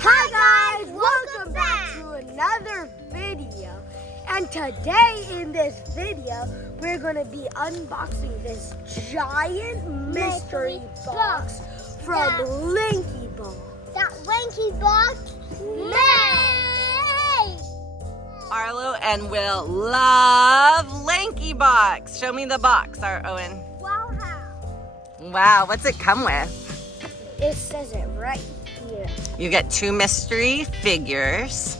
Hi guys, welcome back to another video. And today in this video, we're gonna be unboxing this giant mystery box from LANKY BOX. That LANKY BOX made! Arlo and Will love LANKY BOX. Show me the box, Owen. Wow. Wow, what's it come with? It says it right here. You get 2 mystery figures.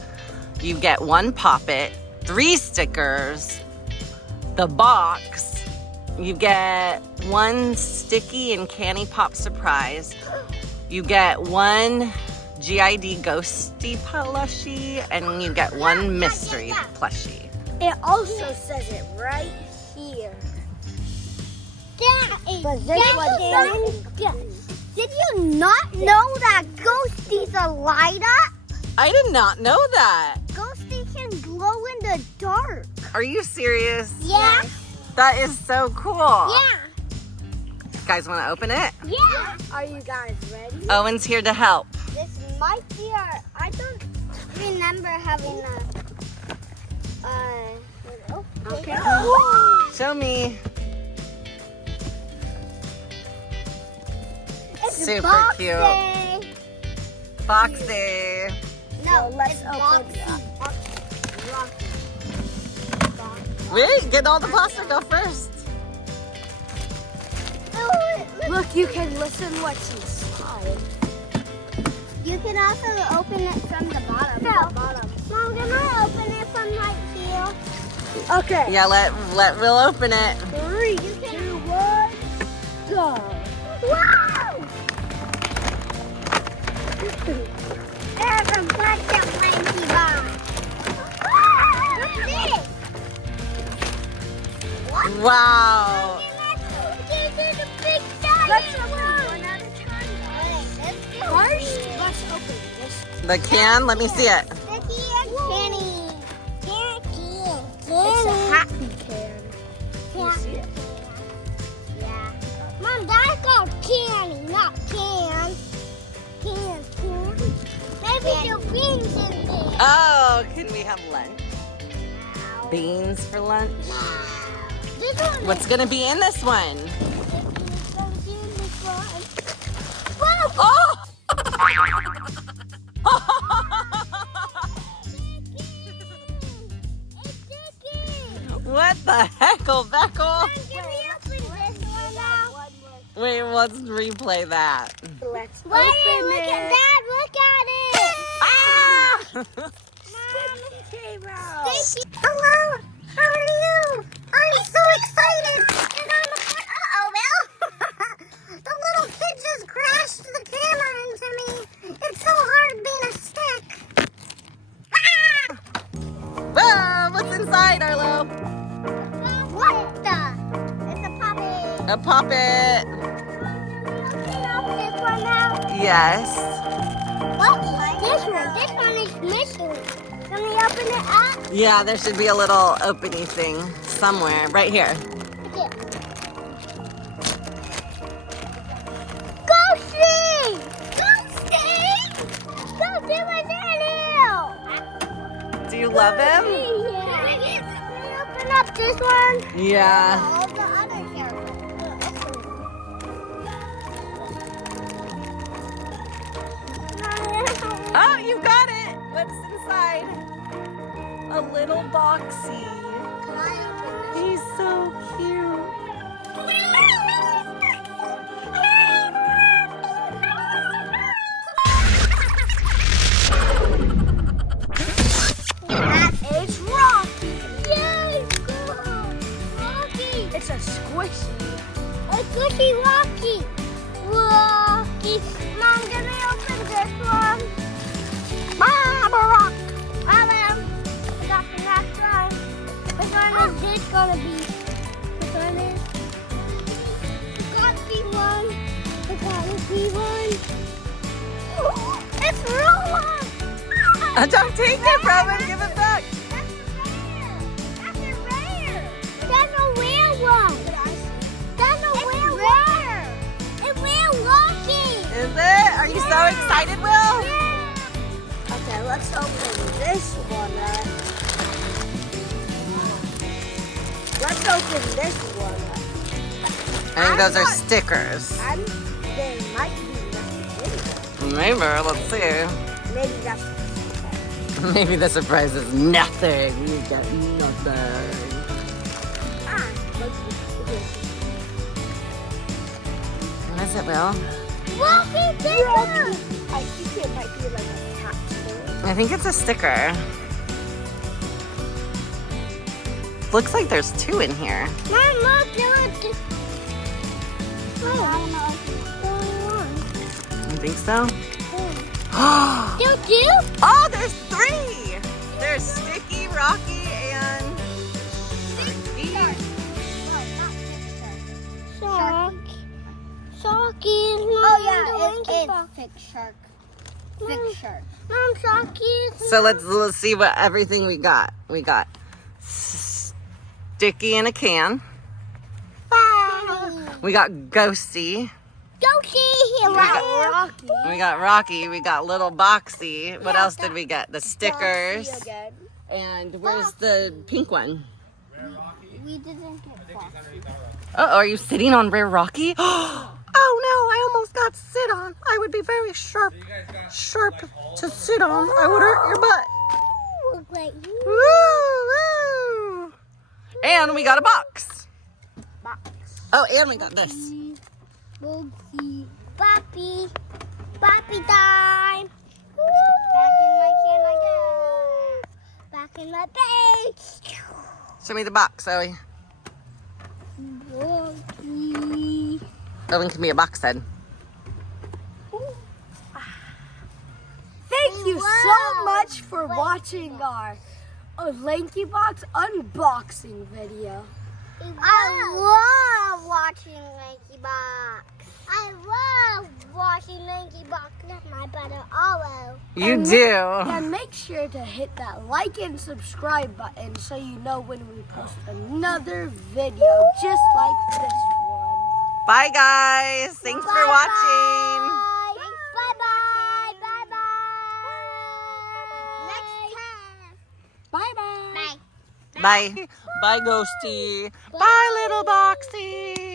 You get 1 Pop-It, 3 stickers, the box. You get 1 sticky and candy pop surprise. You get 1 GID ghosty plushie, and you get 1 mystery plushie. It also says it right here. But this one Did you not know that ghosties are light up? I did not know that. Ghosties can glow in the dark. Are you serious? Yeah. That is so cool. Yeah. You guys want to open it? Yeah. Are you guys ready? Owen's here to help. This might be our. I don't remember having a. Okay. Show me. It's Super box cute. day. Box day. No, So let's it's open boxy. Wait, get all the plastic off first. Look, you can listen what's inside. You can also open it from the bottom. No. Mom, can I open it from right here? Okay. Yeah, let Will open it. 3, 2, 1, go. Wow! There's a bunch of LANKY BOX. What's this? Wow. These are the big giant Let's open ones. one at a time. Let's go. First, let's open this. The can, let me see it. Sticky and candy. It's a happy can. Can you see it? Yeah. Mom, that's called candy, not can. Can. Maybe the beans in there. Oh, can we have lunch? Beans for lunch? This one What's gonna be in this one? Whoa! Oh! It's sticky. What the heckle, Beckle? Can we open this one now? Wait, let's replay that. Let's Wait, open look it. at that! Look at it! Ah! Mom, Stacy. Hello, how are you? I'm so excited. And I'm uh-oh, Bill. The little kid just crashed the camera into me. It's so hard being a stick. Ah! Whoa, what's inside, Arlo? What the? It's a puppy. A Pop-It. Can I open this one now? Yes. This one is missing. Can we open it up? Yeah, there should be a little opening thing somewhere. Right here. Here. Ghosty! Ghosty! Ghosty was in here! Do you love him? Yeah. Can we open up this one? Yeah. All the other characters. Oh, you got it. What's inside? A little boxy. He's so cute. It's Rocky. Yay! Rocky! It's a squishy. A squishy Rocky! Rocky! Mom, can I open this one? Mama Rock. I got the last one. Which one is this gonna be? Which one is? It's gotta be one. It's gotta be one. It's real one! Don't take it from him. Give it back. That's a rare! That's a rare one! That's a rare one! It's rare Rocky! Is it? Are you so excited, Will? Yeah! those are stickers. And they might be nothing. Maybe, let's see. Maybe that's Maybe the surprise is nothing. You get nothing. What is it, Will? Rocky sticker. I think it might be like a tattoo. I think it's a sticker. Looks like there's 2 in here. Mom, look, look. You think so? Still 2? Oh, there's 3! There's Sticky, Rocky, and Sharky. Sharky is not it's Fix Shark. Fix Shark. Mom, Sharky is So let's see what everything we got. We got Sticky in a can. We got Ghosty. Rocky. We got Rocky. We got Little Boxy. What else did we get? The stickers. Again. And where's the pink one? We didn't get Foxy. Oh, are you sitting on Rare Rocky? Oh no, I almost got sit on. I would be very sharp to sit on. I would hurt your butt. Look like you. Woo, woo. And we got a box. Box. Oh, and we got this. Boxy. Poppy time. Back in my bag. Show me the box, Zoe. Boxy. Owen can be a box then. Thank you so much for watching our Lanky Box unboxing video. I love watching Lanky Box. I love watching Lanky Box with my brother Olive. You do. And make sure to hit that like and subscribe button so you know when we post another video just like this one. Bye, guys. Thanks for watching. Bye-bye. Next time. Bye-bye. Bye. Bye. Bye, Ghosty. Bye, Little Boxy.